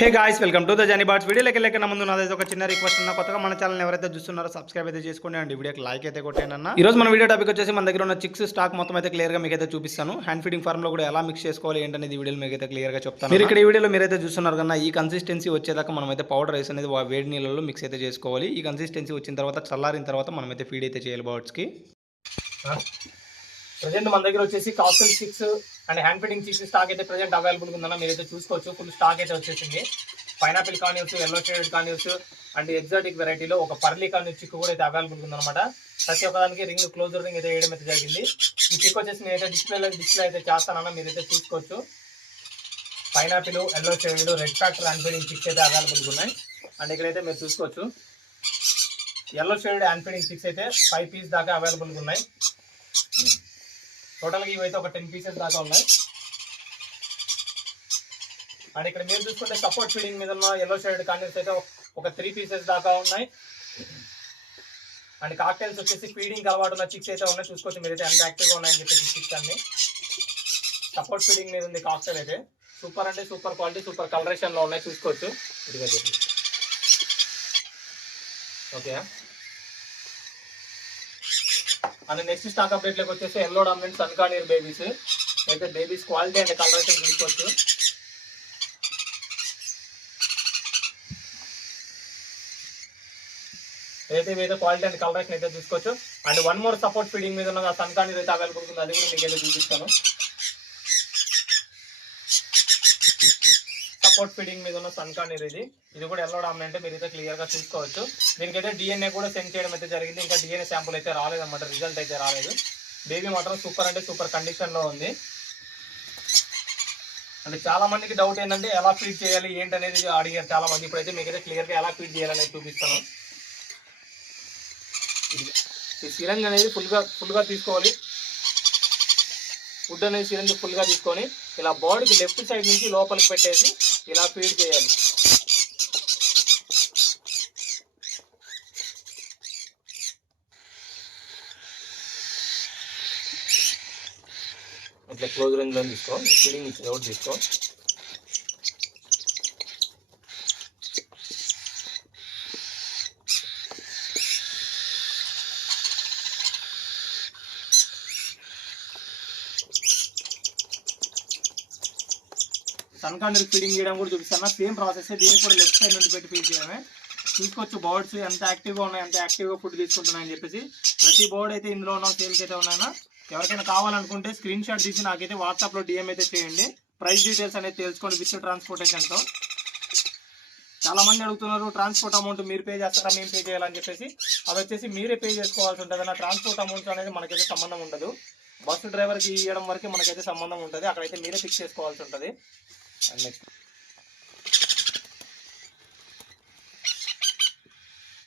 Hey guys, welcome to the Johnny bots. వీడియోలోకి వెళ్ళక ముందు నాదైతే ఒక చిన్న రిక్వెస్ట్ అన్న. కొత్తగా మన ఛానల్ ఎవరైతే చూస్తున్నారో సబ్స్క్రైబ్ అయితే చేసుకోండి అండి. వీడియోకి లైక్ అయితే కొట్టండి అన్న. ఈ రోజు మన వీడియో టాపిక్ వచ్చేసి మన దగ్గర ఉన్న చిక్స్ స్టాక్ మొత్తం అయితే క్లియర్ గా మీకు అయితే చూపిస్తాను. హ్యాండ్ ఫీడింగ్ ఫార్మ్ లో కూడా ఎలా మిక్స్ చేసుకోవాలి ఏంటనేది వీడియోలో మీకు అయితే క్లియర్ గా చెప్తాను. మీరు ఇక్కడ ఈ వీడియోలో మీరైతే చూస్తున్నారు కన్నా ఈ కన్సిస్టెన్సీ వచ్చేదాకా మనం అయితే పౌడర్ రైస్ అనేది వేడి నీళ్ళలో మిక్స్ అయితే చేసుకోవాలి. ఈ కన్సిస్టెన్సీ వచ్చిన తర్వాత చల్లారిన తర్వాత మనం అయితే ఫీడ్ అయితే చేయాలి బర్డ్స్ కి. ప్రజెంట్ మన దగ్గర వచ్చేసి కాస్టల్ chicks and hand feeding chicks stock అయితే ప్రజెంట్ అవైలబుల్ ఉందన్న. మీరైతే చూసుకోవచ్చు. ఫుల్ స్టాక్ అయితే వచ్చేసింది. Pineapple conures, yellow shaded conures and exotic వెరైటీలో ఒక పర్లీ కాన్యూస్ చిక్ కూడా అయితే అవైలబుల్ ఉందన్నమాట. ప్రతి ఒక్కదానికి రింగ్ క్లోజర్ రింగ్ అయితే వేయడం అయితే జరిగింది. ఈ చిక్ వచ్చేసి నేనైతే డిస్ప్లే అయితే చేస్తానన్నా, మీరైతే చూసుకోవచ్చు. Pineapple, yellow shaded, red factor hand feeding chicks అయితే అవైలబుల్ ఉన్నాయి. అండ్ ఇక్కడైతే మీరు చూసుకోవచ్చు yellow shaded hand feeding chicks అయితే 5 పీస్ దాకా అవైలబుల్ ఉన్నాయి. టోటల్గా ఇవైతే ఒక 10 పీసెస్ దాకా ఉన్నాయి. అండ్ ఇక్కడ మీరు చూసుకుంటే సపోర్ట్ ఫీడింగ్ మీద ఉన్న ఎల్లో షేడెడ్ కాన్యూస్ అయితే ఒక 3 పీసెస్ దాకా ఉన్నాయి. అండ్ కాక్టైల్స్ వచ్చేసి ఫీడింగ్ అలవాటు ఉన్న చిక్స్ అయితే ఉన్నాయి. చూసుకోవచ్చు మీరైతే ఎంత యాక్టివ్గా ఉన్నాయని చెప్పేసి చిక్స్ అన్ని. సపోర్ట్ ఫీడింగ్ మీద ఉంది కాక్టైల్ అయితే. సూపర్ అంటే సూపర్ క్వాలిటీ, సూపర్ కలరేషన్లో ఉన్నాయి. చూసుకోవచ్చు. ఇదిగా చెప్పి ఓకే. అండ్ నెక్స్ట్ స్టాక్ అప్డేట్లోకి వచ్చేసి ఎల్లో డామినెంట్ సన్కానీర్ బేబీస్ అయితే బేబీస్ క్వాలిటీ అండ్ కలరేషన్ చూసుకోవచ్చు. అయితే క్వాలిటీ అండ్ కలరేషన్ అయితే చూసుకోవచ్చు. And one more support feeding మీద ఉన్న సన్కానీర్ అయితే అవైలబుల్ ఉంది. అది కూడా మీకు అయితే చూపిస్తాను. సపోర్ట్ ఫీడింగ్ మీద ఉన్న సన్కానీర్ ఇది కూడా ఎల్లో డామినెంట్, మీరైతే క్లియర్ గా చూసుకోవచ్చు. దీనికైతే డిఎన్ఏ కూడా సెండ్ చేయడం అయితే జరిగింది. ఇంకా డిఎన్ఏ శాంపుల్ అయితే రాలేదన్నమాట, రిజల్ట్ అయితే రాలేదు. బేబీ మాత్రం సూపర్ అంటే సూపర్ కండిషన్ లో ఉంది. అంటే చాలా మందికి డౌట్ ఏంటంటే ఎలా ఫీడ్ చేయాలి ఏంటనేది అడిగారు చాలా మంది. ఇప్పుడైతే మీకైతే క్లియర్ గా ఎలా ఫీడ్ చేయాలనేది చూపిస్తాను. ఈ సిరంజ్ అనేది ఫుల్ గా తీసుకోవాలి. ఫుడ్ అనేది సిరంజ్ ఫుల్ గా తీసుకొని ఇలా బాడీకి లెఫ్ట్ సైడ్ నుంచి లోపలికి పెట్టేసి ఇలా ఫీడ్ చేయాలి. ఇట్లా క్లోజ్ రేంజ్ లో తీసుకో, ఫీడింగ్ అవుట్ తీసుకో. సన్కానీర్ ఫీడింగ్ చేయడం కూడా చూపిస్తాను. Same process. దీనికి కూడా లెఫ్ట్ సైడ్ నుండి పెట్టి ఫీడ్ చేయడమే. చూసుకోవచ్చు బర్డ్స్ ఎంత యాక్టివ్గా ఉన్నాయి, ఎంత యాక్టివ్గా ఫుడ్ తీసుకుంటున్నాయని చెప్పేసి. ప్రతి బర్డ్ అయితే ఇందులో ఉన్న సేల్స్ అయితే ఉన్నాయన్నా. ఎవరికైనా కావాలనుకుంటే స్క్రీన్ షాట్ తీసి నాకైతే వాట్సాప్లో డిఎం అయితే చేయండి. ప్రైస్ డీటెయిల్స్ అనేది తెలుసుకోండి విత్ ట్రాన్స్పోర్టేషన్తో. చాలా మంది అడుగుతున్నారు ట్రాన్స్పోర్ట్ అమౌంట్ మీరు పే చేస్తారా మేము పే చేయాలని చెప్పేసి. అది వచ్చేసి మీరే పే చేసుకోవాల్సి ఉంటుంది. అన్న ట్రాన్స్పోర్ట్ అమౌంట్ అనేది మనకైతే సంబంధం ఉండదు. బస్సు డ్రైవర్కి ఇవ్వడం వరకు మనకైతే సంబంధం ఉంటుంది. అక్కడైతే మీరే ఫిక్స్ చేసుకోవాల్సి ఉంటుంది. నెక్స్ట్